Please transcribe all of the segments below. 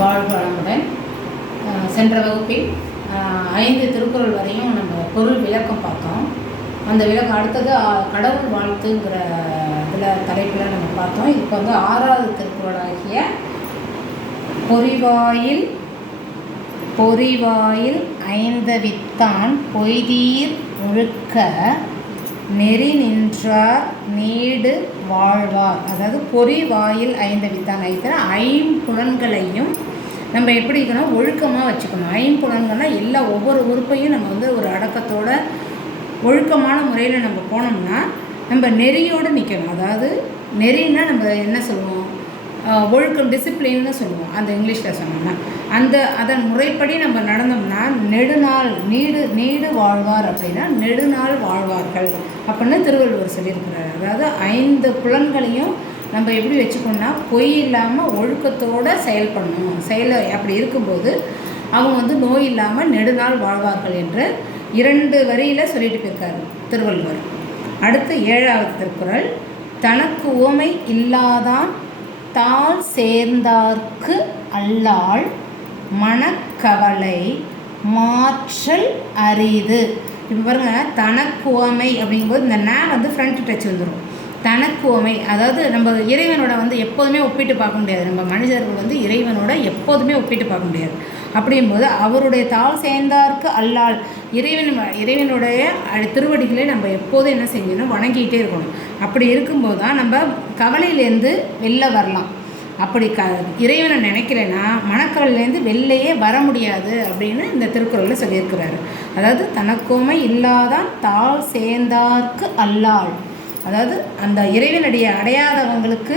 வாழ்க வளமுடன். சென்ற வகுப்பில் 5 திருக்குறள் வரையும் நம்ம பொருள் விளக்கம் பார்த்தோம். அந்த விளக்கம் அடுத்தது கடவுள் வாழ்த்துங்கிற இதில் தலைப்பில் நம்ம பார்த்தோம். இப்போ வந்து 6வது திருக்குறளாகிய பொறிவாயில் ஐந்தவித்தான் பொய்தீர் ஒழுக்க நெறி நின்றார் நீடு வாழ்வார். அதாவது பொறிவாயில் ஐந்தவித்தான் ஐம்புலன்களையும் நம்ம எப்படி இருக்கணும், ஒழுக்கமாக வச்சுக்கணும். ஐம்புலன்கள்னால் எல்லா ஒவ்வொரு உறுப்பையும் நம்ம வந்து ஒரு அடக்கத்தோட ஒழுக்கமான முறையில் நம்ம போனோம்னா நம்ம நெறியோடு நிற்கணும். அதாவது நெறின்னா நம்ம என்ன சொல்லுவோம், ஒழுக்கம், டிசிப்ளின்னு சொல்லுவோம். அந்த இங்கிலீஷில் சொன்னோம்னா அதன் முறைப்படி நம்ம நடந்தோம்னா நெடுநாள் நீடு வாழ்வார். அப்படின்னா நெடுநாள் வாழ்வார்கள் அப்படின்னு திருவள்ளுவர் சொல்லியிருக்கிறார். அதாவது 5 புலன்களையும் நம்ம எப்படி வச்சுக்கணும்னா பொய் இல்லாமல் ஒழுக்கத்தோடு செயல்படணும். அப்படி இருக்கும்போது அவங்க வந்து நோய் இல்லாமல் நெடுநாள் வாழ்வார்கள் என்று 2 வரியில் சொல்லிட்டு போயிருக்காரு திருவள்ளுவர். அடுத்து 7வது திருக்குறள், தனக்கு உவமை இல்லாதான் தாள் சேர்ந்தார்க்கு அல்லால் மனக்கவலை மாற்றல் அரிது. இப்போ பாருங்கள், தனக்குவமை அப்படிங்கும்போது இந்த வந்து ஃப்ரண்ட் டச் வந்துடும். தனக்குவமை அதாவது நம்ம இறைவனோட வந்து எப்போதுமே ஒப்பிட்டு பார்க்க முடியாது. நம்ம மனிதர்கள் வந்து இறைவனோட எப்போதுமே ஒப்பிட்டு பார்க்க முடியாது. அப்படிங்கும்போது அவருடைய தாள் சேர்ந்தார்க்கு அல்லால் இறைவனுடைய திருவடிகளை நம்ம எப்போதும் என்ன செஞ்சோன்னா வணங்கிக்கிட்டே இருக்கணும். அப்படி இருக்கும்போது தான் நம்ம கவலையிலேருந்து வெளில வரலாம். அப்படி இறைவனை நினைக்கலைன்னா மனக்கவலையிலேருந்து வெளிலையே வர முடியாது அப்படின்னு இந்த திருக்குறளில் சொல்லியிருக்கிறாரு. அதாவது தனக்குமை இல்லாதான் தாள் சேர்ந்தார்க்கு அல்லால், அதாவது அந்த இறைவனுடைய அடையாதவங்களுக்கு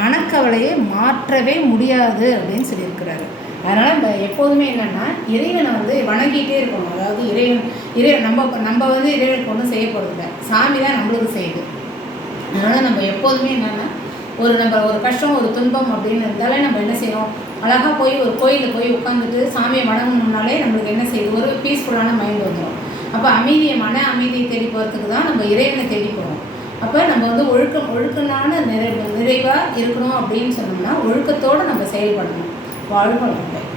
மனக்கவலையை மாற்றவே முடியாது அப்படின்னு சொல்லியிருக்கிறாரு. அதனால் நம்ம எப்போதுமே என்னென்னா இறைவனை வந்து வணங்கிட்டே இருக்கணும். அதாவது இறைவன் நம்ம வந்து இறைவனுக்கு ஒன்றும் செய்ய போகிறதில்ல, சாமி தான் நம்மளுக்கு செய்யுது. அதனால் நம்ம எப்போதுமே என்னென்னா நம்ம ஒரு கஷ்டம், ஒரு துன்பம் அப்படின்னு இருந்தாலே நம்ம என்ன செய்யணும், அழகாக போய் ஒரு கோயிலில் போய் உட்காந்துட்டு சாமியை வணங்கணும்னாலே நம்மளுக்கு என்ன செய்யுது, ஒரு பீஸ்ஃபுல்லான மைண்ட் வந்துடும். அப்போ மன அமைதியை தேடி போகிறதுக்கு தான் நம்ம இறைவனை தேடி போகிறோம். அப்போ நம்ம வந்து ஒழுக்கமான நிறைவாக இருக்கணும் அப்படின்னு சொன்னோம்னா ஒழுக்கத்தோடு நம்ம செயல்படணும். வாழ்க வளமுடன்.